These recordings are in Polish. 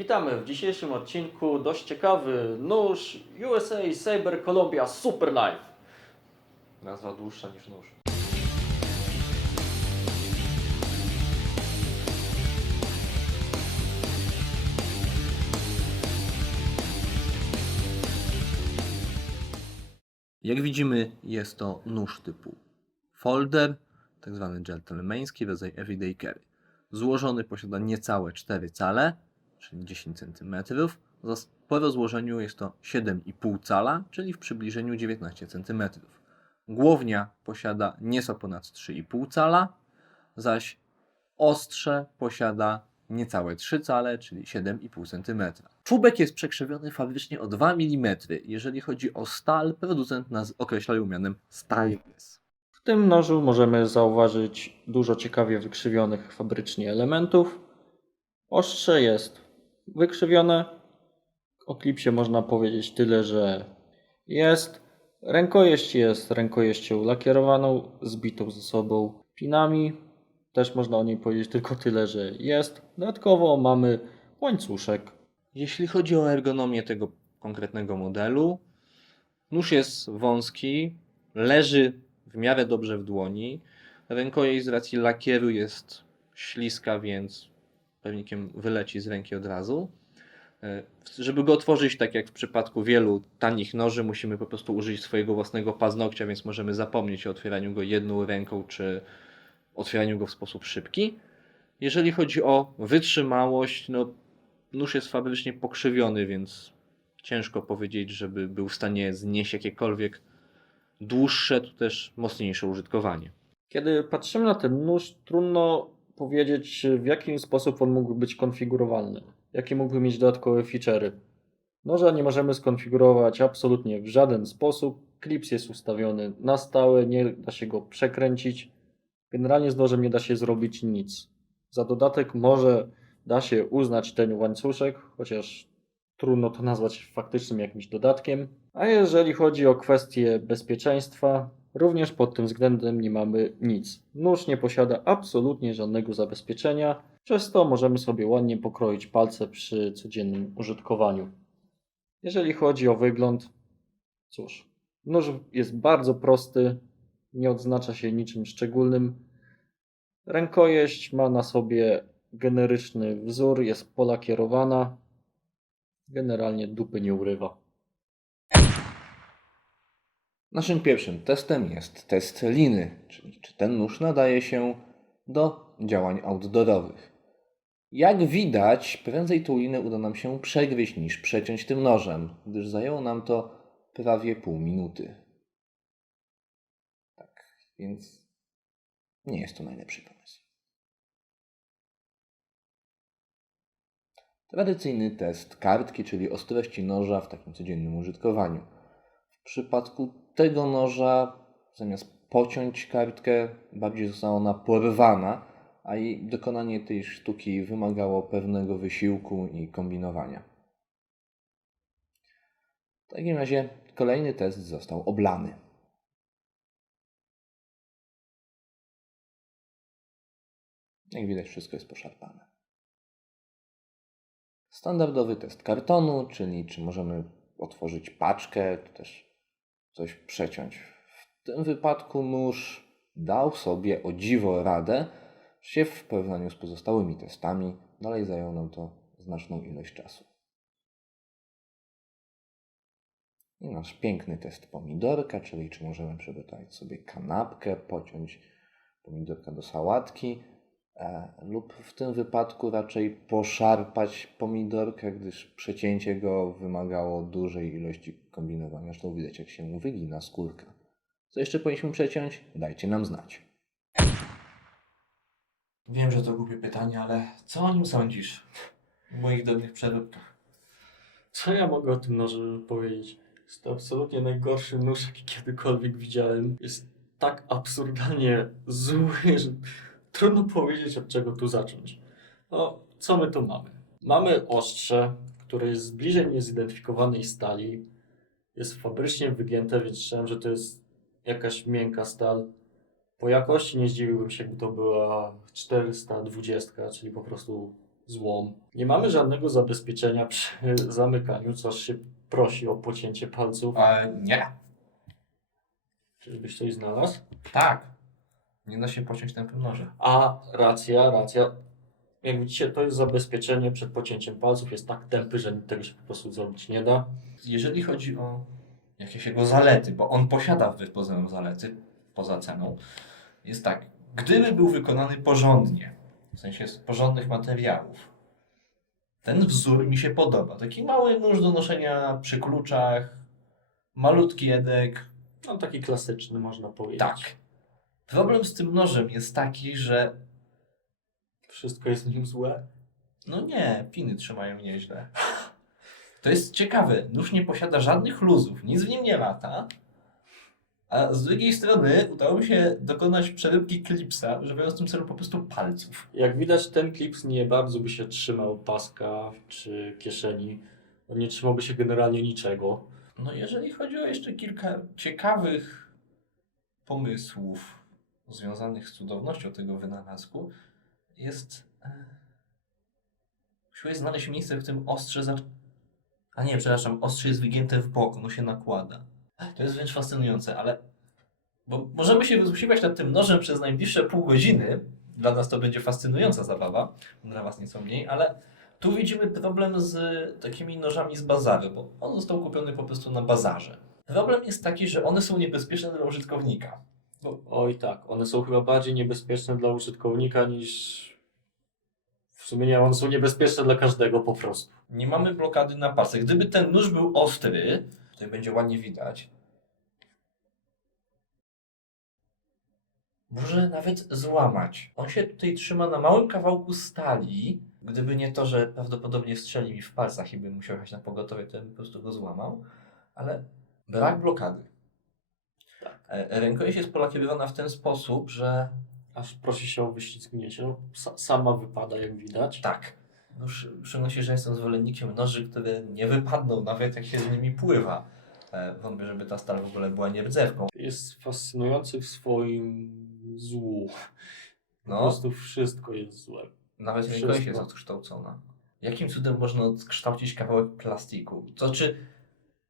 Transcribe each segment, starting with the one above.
Witamy w dzisiejszym odcinku. Dość ciekawy nóż USA Saber Columbia Super Knife. Nazwa dłuższa niż nóż. Jak widzimy, jest to nóż typu folder, tak zwany dżentelmeński rodzaj everyday carry. Złożony posiada niecałe 4 cale, czyli 10 cm. Po rozłożeniu jest to 7,5 cala, czyli w przybliżeniu 19 cm. Głownia posiada nieco ponad 3,5 cala, zaś ostrze posiada niecałe 3 cale, czyli 7,5 cm. Czubek jest przekrzywiony fabrycznie o 2 mm. Jeżeli chodzi o stal, producent nas określał mianem stainless. W tym nożu możemy zauważyć dużo ciekawie wykrzywionych fabrycznie elementów. Ostrze jest wykrzywione. O klipsie można powiedzieć tyle, że jest. Rękojeść jest rękojeścią lakierowaną, zbitą ze sobą pinami. Też można o niej powiedzieć tylko tyle, że jest. Dodatkowo mamy łańcuszek. Jeśli chodzi o ergonomię tego konkretnego modelu, nóż jest wąski, leży w miarę dobrze w dłoni. Rękojeść z racji lakieru jest śliska, więc pewnikiem wyleci z ręki od razu. Żeby go otworzyć, tak jak w przypadku wielu tanich noży, musimy po prostu użyć swojego własnego paznokcia, więc możemy zapomnieć o otwieraniu go jedną ręką, czy otwieraniu go w sposób szybki. Jeżeli chodzi o wytrzymałość, nóż jest fabrycznie pokrzywiony, więc ciężko powiedzieć, żeby był w stanie znieść jakiekolwiek dłuższe, tu też mocniejsze użytkowanie. Kiedy patrzymy na ten nóż, trudno powiedzieć, w jaki sposób on mógłby być konfigurowalny, jakie mógłby mieć dodatkowe feature'y. Noża nie możemy skonfigurować absolutnie w żaden sposób. Klips jest ustawiony na stałe, nie da się go przekręcić. Generalnie z nożem nie da się zrobić nic. Za dodatek może da się uznać ten łańcuszek, chociaż trudno to nazwać faktycznym jakimś dodatkiem. A jeżeli chodzi o kwestie bezpieczeństwa, również pod tym względem nie mamy nic. Nóż nie posiada absolutnie żadnego zabezpieczenia, przez to możemy sobie ładnie pokroić palce przy codziennym użytkowaniu. Jeżeli chodzi o wygląd, cóż, nóż jest bardzo prosty, nie odznacza się niczym szczególnym. Rękojeść ma na sobie generyczny wzór, jest polakierowana. Generalnie dupy nie urywa. Naszym pierwszym testem jest test liny, czyli czy ten nóż nadaje się do działań outdoorowych. Jak widać, prędzej tą linę uda nam się przegryźć niż przeciąć tym nożem, gdyż zajęło nam to prawie pół minuty. Tak, więc nie jest to najlepszy pomysł. Tradycyjny test kartki, czyli ostrości noża w takim codziennym użytkowaniu. W przypadku tego noża zamiast pociąć kartkę, bardziej została ona porwana, a jej dokonanie tej sztuki wymagało pewnego wysiłku i kombinowania. W takim razie kolejny test został oblany. Jak widać, wszystko jest poszarpane. Standardowy test kartonu, czyli czy możemy otworzyć paczkę, czy też coś przeciąć. W tym wypadku nóż dał sobie o dziwo radę, w porównaniu z pozostałymi testami dalej zajęło nam to znaczną ilość czasu. I nasz piękny test pomidorka, czyli czy możemy przygotować sobie kanapkę, pociąć pomidorka do sałatki, lub w tym wypadku raczej poszarpać pomidorkę, gdyż przecięcie go wymagało dużej ilości kombinowania. Zresztą widać, jak się mu wygina skórka. Co jeszcze powinniśmy przeciąć? Dajcie nam znać. Wiem, że to głupie pytanie, ale co o nim sądzisz? W moich dawnych przeróbkach. Co ja mogę o tym nożu powiedzieć? Jest to absolutnie najgorszy nóż, jaki kiedykolwiek widziałem. Jest tak absurdalnie zły, że trudno powiedzieć, od czego tu zacząć. No, co my tu mamy? Mamy ostrze, które jest z bliżej niezidentyfikowanej stali. Jest fabrycznie wygięte, więc myślałem, że to jest jakaś miękka stal. Po jakości nie zdziwiłbym się, jakby to była 420, czyli po prostu złom. Nie mamy żadnego zabezpieczenia przy zamykaniu, co aż się prosi o pocięcie palców. Nie. Czyżbyś coś znalazł? Tak. Nie da się pociąć tępym nożem. A, racja. Jak widzicie, to jest zabezpieczenie przed pocięciem palców. Jest tak tępy, że tego się po prostu zrobić nie da. Jeżeli chodzi o jakieś jego zalety, bo on posiada wbrew pozorom zalety, poza ceną, jest tak, gdyby był wykonany porządnie, w sensie z porządnych materiałów, ten wzór mi się podoba. Taki mały nóż do noszenia przy kluczach, malutki edek. No taki klasyczny, można powiedzieć. Tak. Problem z tym nożem jest taki, że Wszystko jest w nim złe. no nie, piny trzymają nieźle. To jest ciekawe, nóż nie posiada żadnych luzów, nic w nim nie lata, a z drugiej strony udało mi się dokonać przeróbki klipsa, używając w tym celu po prostu palców. Jak widać, ten klips nie bardzo by się trzymał paska czy kieszeni. On nie trzymałby się generalnie niczego. No jeżeli chodzi o jeszcze kilka ciekawych pomysłów związanych z cudownością tego wynalazku, jest... Musiałeś znaleźć miejsce, w którym ostrze A nie, przepraszam, ostrze jest wygięte w bok, ono się nakłada. To jest wręcz fascynujące, ale... Bo możemy się wysłuchiwać nad tym nożem przez najbliższe pół godziny. Dla nas to będzie fascynująca zabawa, dla was nieco mniej, ale tu widzimy problem z takimi nożami z bazaru, bo on został kupiony po prostu na bazarze. Problem jest taki, że one są niebezpieczne dla użytkownika. Oj tak, one są chyba bardziej niebezpieczne dla użytkownika niż... W sumie nie, one są niebezpieczne dla każdego po prostu. Nie mamy blokady na pasek. Gdyby ten nóż był ostry, tutaj będzie ładnie widać, może nawet złamać. On się tutaj trzyma na małym kawałku stali. Gdyby nie to, że prawdopodobnie strzeli mi w palcach i bym musiał jechać na pogotowie, to bym po prostu go złamał. Ale brak blokady. Tak. Rękojeść jest polakierowana w ten sposób, że Aż prosi się o wyślizgnięcie. No, sama wypada, jak widać. tak. Nóż przynosi, że jestem zwolennikiem noży, które nie wypadną, nawet jak się z nimi pływa. Wątpię, żeby ta stal w ogóle była nierdzewką. Jest fascynujący w swoim złu. Po No. prostu wszystko jest złe. Nawet Wszystko. rękojeść jest odkształcona. Jakim cudem można odkształcić kawałek plastiku? To znaczy,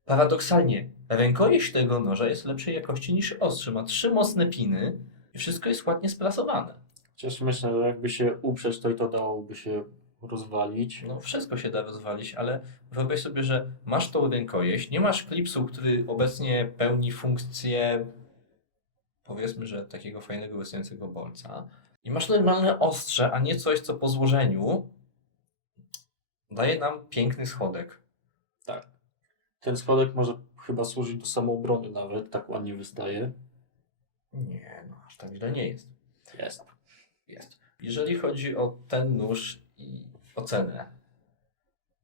paradoksalnie, rękojeść tego noża jest lepszej jakości niż ostrze. Ma 3 mocne piny i wszystko jest ładnie sprasowane. Chociaż myślę, że jakby się uprzeć, to i to dałoby się rozwalić. No, wszystko się da rozwalić, ale wyobraź sobie, że masz tą rękojeść, nie masz klipsu, który obecnie pełni funkcję, powiedzmy, że takiego fajnego wystającego bolca, i masz normalne ostrze, a nie coś, co po złożeniu daje nam piękny schodek. Tak. Ten schodek może chyba służyć do samoobrony nawet, tak ładnie wystaje. Nie, no aż tak źle nie jest. Jest. Jest. Jeżeli chodzi o ten nóż i ocenę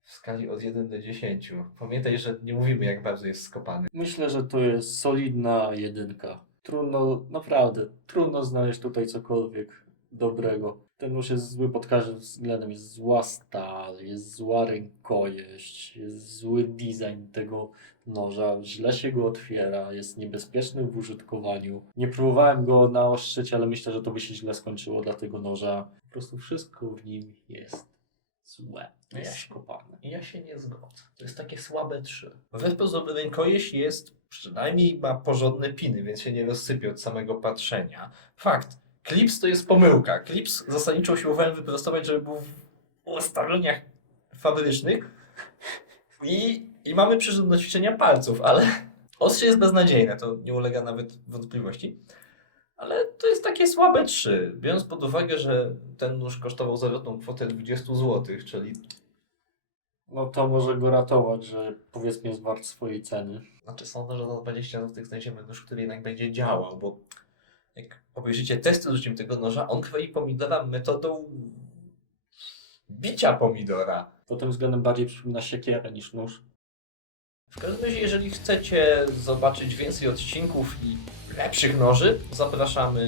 w skali od 1 do 10, pamiętaj, że nie mówimy, jak bardzo jest skopany. Myślę, że to jest solidna 1. Trudno, naprawdę, trudno znaleźć tutaj cokolwiek dobrego. Ten nóż jest zły pod każdym względem. Jest zła stal, jest zła rękojeść, jest zły design tego noża, źle się go otwiera, jest niebezpieczny w użytkowaniu. Nie próbowałem go naostrzyć, ale myślę, że to by się źle skończyło dla tego noża. Po prostu wszystko w nim jest złe, jest skopane. Ja się nie zgodzę. To jest takie słabe 3. Wbrew pozorom rękojeść jest, przynajmniej ma porządne piny, więc się nie rozsypie od samego patrzenia. Fakt. Klips to jest pomyłka. Klips zasadniczo usiłowałem wyprostować, żeby był w ustawieniach fabrycznych i mamy przyrzut do ćwiczenia palców, ale ostrze jest beznadziejne, to nie ulega nawet wątpliwości. Ale to jest takie słabe 3, biorąc pod uwagę, że ten nóż kosztował zawrotną kwotę 20 zł, czyli No to może go ratować, że powiedzmy jest wart swojej ceny. znaczy sądzę, że za 20 zł znajdziemy nóż, który jednak będzie działał, bo jak obejrzycie testy z użyciem tego noża, on kroi pomidora metodą bicia pomidora. Pod tym względem bardziej przypomina siekierę niż nóż. W każdym razie, jeżeli chcecie zobaczyć więcej odcinków i lepszych noży, zapraszamy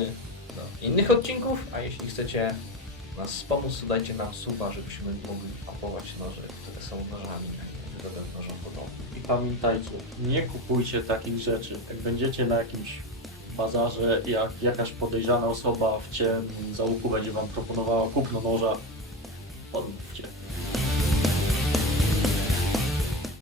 do innych odcinków, a jeśli chcecie nas wspomóc, to dajcie nam suba, żebyśmy mogli kupować noże, które są nożami, a nie wygodem nożom do domu. I pamiętajcie, nie kupujcie takich rzeczy. Jak będziecie na jakimś bazarze, jak jakaś podejrzana osoba w ciemnym załuku będzie wam proponowała kupno noża, Odmówcie.